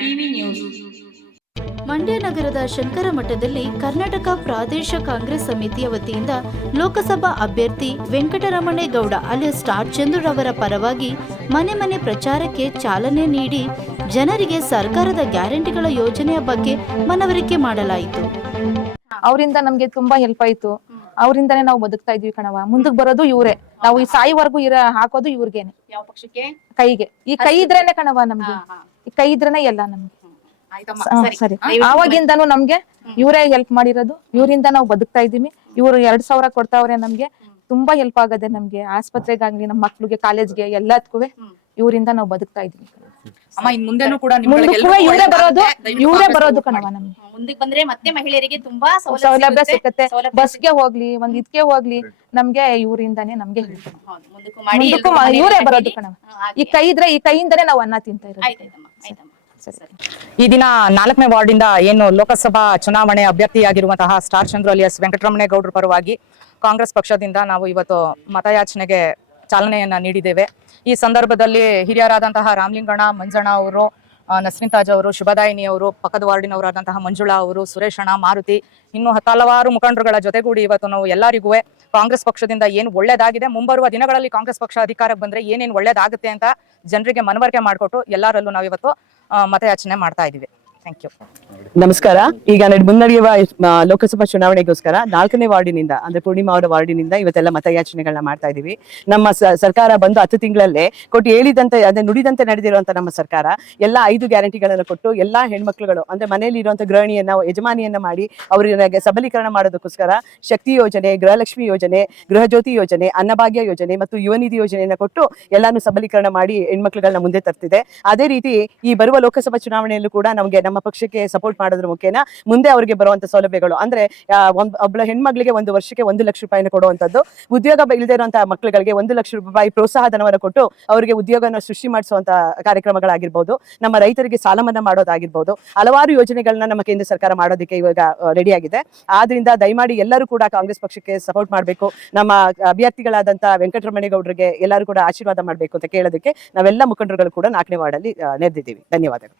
TV news. Mandya ನಗರದ ಶಂಕರ ಮಠದಲ್ಲಿ ಕರ್ನಾಟಕ ಪ್ರಾದೇಶ ಕಾಂಗ್ರೆಸ್ ಸಮಿತಿಯ ವತಿಯಿಂದ ಲೋಕಸಭಾ ಅಭ್ಯರ್ಥಿ ವೆಂಕಟರಮಣೇಗೌಡ ಅಲಿಯಾಸ್ ಸ್ಟಾರ್ ಚಂದ್ರರವರ ಪರವಾಗಿ ಮನೆ ಮನೆ ಪ್ರಚಾರಕ್ಕೆ ಚಾಲನೆ ನೀಡಿ ಜನರಿಗೆ ಸರ್ಕಾರದ ಗ್ಯಾರಂಟಿಗಳ ಯೋಜನೆಯ ಬಗ್ಗೆ ಮನವರಿಕೆ ಮಾಡಲಾಯಿತು. ಅವರಿಂದ ನಮ್ಗೆ ತುಂಬಾ ಹೆಲ್ಪ್ ಆಯ್ತು. ಅವರಿಂದಾನೇ ನಾವು ಬದುಕ್ತಾ ಇದೀವಿ ಕಣವ. ಮುಂದಕ್ಕೆ ಬರೋದು ಇವ್ರೆ. ನಾವು ಈ ಸಾಯಿವರೆಗೂ ಹಾಕೋದು ಇವ್ರಿಗೇನೆ. ಯಾವ ಪಕ್ಷಕ್ಕೆ? ಕೈಗೆ. ಈ ಕೈ ಇದ್ರೇನೆ ಕಣವ ನಮ್ಗೆ. ಈ ಕೈ ಇದ್ರೇನೆ ಎಲ್ಲ ನಮ್ಗೆ. ಸರಿ. ಆವಾಗಿಂದಾನು ನಮ್ಗೆ ಇವರೇ ಹೆಲ್ಪ್ ಮಾಡಿರೋದು. ಇವರಿಂದ ನಾವು ಬದುಕ್ತಾ ಇದೀವಿ. ಇವ್ರು 2,000 ಕೊಡ್ತಾವ್ರೆ ನಮ್ಗೆ. ತುಂಬಾ ಹೆಲ್ಪ್ ಆಗದೆ ನಮ್ಗೆ. ಆಸ್ಪತ್ರೆಗಾಗ್ಲಿ, ನಮ್ಮ ಮಕ್ಳಿಗೆ, ಕಾಲೇಜ್ಗೆ ಎಲ್ಲದಕ್ಕೂ ಇವರಿಂದ ನಾವು ಬದುಕ್ತಾ ಇದೀವಿ. ಅಮ್ಮ ಇನ್ ಮುಂದೆನೂ ಕೂಡ ಇವರೇ ಬರೋದು ಕಣವ ನಮ್ಗೆ. ಮುಂದಕ್ಕೆ ಬಂದ್ರೆ ಮತ್ತೆ ಮಹಿಳೆಯರಿಗೆ ತುಂಬಾ ಸೌಲಭ್ಯ ಸಿಕ್ಕತ್ತೆ. ಬಸ್ಗೆ ಹೋಗ್ಲಿ, ಒಂದ್ ಇದಕ್ಕೆ ಹೋಗ್ಲಿ, ನಮ್ಗೆ ಇವರಿಂದಾನೇ ನಮ್ಗೆ ಇವರೇ ಬರೋದು ಕಣವ. ಈ ಕೈ ಇದ್ರೆ ಈ ಕೈಯಿಂದಾನೇ ನಾವು ಅನ್ನ ತಿಂತಾ ಇರೋದು. ಈ ದಿನ 4ನೇ ವಾರ್ಡಿಂದ ಏನು ಲೋಕಸಭಾ ಚುನಾವಣೆ ಅಭ್ಯರ್ಥಿಯಾಗಿರುವಂತಹ ಸ್ಟಾರ್ ಚಂದ್ರು ಅಲಿಯಾಸ್ ವೆಂಕಟರಮಣೇಗೌಡರ ಪರವಾಗಿ ಕಾಂಗ್ರೆಸ್ ಪಕ್ಷದಿಂದ ನಾವು ಇವತ್ತು ಮತಯಾಚನೆಗೆ ಚಾಲನೆಯನ್ನ ನೀಡಿದ್ದೇವೆ. ಈ ಸಂದರ್ಭದಲ್ಲಿ ಹಿರಿಯರಾದಂತಹ ರಾಮಲಿಂಗಣ್ಣ, ಮಂಜಣ್ಣ ಅವರು, ನಸ್ರಿನ್ ತಾಜ್ ಅವರು, ಶುಭದಾಯಿನಿ ಅವರು, ಪಕ್ಕದ ವಾರ್ಡಿನವರಾದಂತಹ ಮಂಜುಳಾ ಅವರು, ಸುರೇಶಣ್ಣ, ಮಾರುತಿ, ಇನ್ನು ಹಲವಾರು ಮುಖಂಡರುಗಳ ಜೊತೆಗೂಡಿ ಇವತ್ತು ನಾವು ಎಲ್ಲರಿಗೂ ಕಾಂಗ್ರೆಸ್ ಪಕ್ಷದಿಂದ ಏನು ಒಳ್ಳೇದಾಗಿದೆ, ಮುಂಬರುವ ದಿನಗಳಲ್ಲಿ ಕಾಂಗ್ರೆಸ್ ಪಕ್ಷ ಅಧಿಕಾರಕ್ಕೆ ಬಂದ್ರೆ ಏನೇನು ಒಳ್ಳೇದಾಗುತ್ತೆ ಅಂತ ಜನರಿಗೆ ಮನವರಿಕೆ ಮಾಡಿಕೊಟ್ಟು ಎಲ್ಲರಲ್ಲೂ ನಾವು ಇವತ್ತು ಮತಯಾಚನೆ ಮಾಡ್ತಾ ಇದೀವಿ. Thank you. ನಮಸ್ಕಾರ. ಈಗ ಮುನ್ನಡೆಯುವ ಲೋಕಸಭಾ ಚುನಾವಣೆಗೋಸ್ಕರ 4ನೇ ವಾರ್ಡಿನಿಂದ ಅಂದ್ರೆ ಪೂರ್ಣಿಮಾ ಅವರ ವಾರ್ಡಿನಿಂದ ಇವತ್ತೆಲ್ಲ ಮತಯಾಚನೆಗಳನ್ನ ಮಾಡ್ತಾ ಇದೀವಿ. ನಮ್ಮ ಸರ್ಕಾರ ಬಂದು 10 ತಿಂಗಳಲ್ಲಿ ಕೊಟ್ಟು ಹೇಳಿದಂತೆ ಅದೇ ನುಡಿದಂತೆ ನಡೆದಿರುವಂತ ನಮ್ಮ ಸರ್ಕಾರ ಎಲ್ಲ 5 ಗ್ಯಾರಂಟಿಗಳನ್ನ ಕೊಟ್ಟು ಎಲ್ಲಾ ಹೆಣ್ಮಕ್ಳುಗಳು ಅಂದ್ರೆ ಮನೆಯಲ್ಲಿ ಇರುವಂತ ಗೃಹಿಣಿಯನ್ನ ಯಜಮಾನಿಯನ್ನ ಮಾಡಿ ಅವರಿಗೆ ಸಬಲೀಕರಣ ಮಾಡೋದಕ್ಕೋಸ್ಕರ ಶಕ್ತಿ ಯೋಜನೆ, ಗೃಹಲಕ್ಷ್ಮಿ ಯೋಜನೆ, ಗೃಹ ಜ್ಯೋತಿ ಯೋಜನೆ, ಅನ್ನಭಾಗ್ಯ ಯೋಜನೆ ಮತ್ತು ಯುವ ನಿಧಿ ಯೋಜನೆಯನ್ನ ಕೊಟ್ಟು ಎಲ್ಲಾನು ಸಬಲೀಕರಣ ಮಾಡಿ ಹೆಣ್ಮಕ್ಳುಗಳನ್ನ ಮುಂದೆ ತರ್ತಿದೆ. ಅದೇ ರೀತಿ ಈ ಬರುವ ಲೋಕಸಭಾ ಚುನಾವಣೆಯಲ್ಲೂ ಕೂಡ ನಮಗೆ ನಮ್ಮ ಪಕ್ಷಕ್ಕೆ ಸಪೋರ್ಟ್ ಮಾಡೋದ್ರ ಮುಖೇನ ಮುಂದೆ ಅವರಿಗೆ ಬರುವಂತ ಸೌಲಭ್ಯಗಳು ಅಂದ್ರೆ ಒಬ್ಬಳ ಹೆಣ್ಮಗಳಿಗೆ 1 ವರ್ಷಕ್ಕೆ 1 ಲಕ್ಷ ರೂಪಾಯಿನ ಕೊಡುವಂತದ್ದು, ಉದ್ಯೋಗ ಇಲ್ಲದೆ ಇರುವಂತಹ ಮಕ್ಕಳುಗಳಿಗೆ 1 ಲಕ್ಷ ರೂಪಾಯಿ ಪ್ರೋತ್ಸಾಹ ಧನವನ್ನು ಕೊಟ್ಟು ಅವರಿಗೆ ಉದ್ಯೋಗನ ಸೃಷ್ಟಿ ಮಾಡಿಸುವಂತ ಕಾರ್ಯಕ್ರಮಗಳಾಗಿರ್ಬೋದು, ನಮ್ಮ ರೈತರಿಗೆ ಸಾಲ ಮನ್ನಾ ಮಾಡೋದಾಗಿರ್ಬೋದು, ಹಲವಾರು ಯೋಜನೆಗಳನ್ನ ನಮ್ಮ ಕೇಂದ್ರ ಸರ್ಕಾರ ಮಾಡೋದಕ್ಕೆ ಇವಾಗ ರೆಡಿ ಆಗಿದೆ. ಆದ್ರಿಂದ ದಯಮಾಡಿ ಎಲ್ಲರೂ ಕೂಡ ಕಾಂಗ್ರೆಸ್ ಪಕ್ಷಕ್ಕೆ ಸಪೋರ್ಟ್ ಮಾಡಬೇಕು. ನಮ್ಮ ಅಭ್ಯರ್ಥಿಗಳಾದಂತಹ ವೆಂಕಟರಮಣೇಗೌಡರಿಗೆ ಎಲ್ಲರೂ ಕೂಡ ಆಶೀರ್ವಾದ ಮಾಡಬೇಕು ಅಂತ ಕೇಳೋದಕ್ಕೆ ನಾವೆಲ್ಲ ಮುಖಂಡರುಗಳು ಕೂಡ 4ನೇ ವಾರ್ಡಲ್ಲಿ ನೆರೆದಿದ್ದೀವಿ. ಧನ್ಯವಾದಗಳು.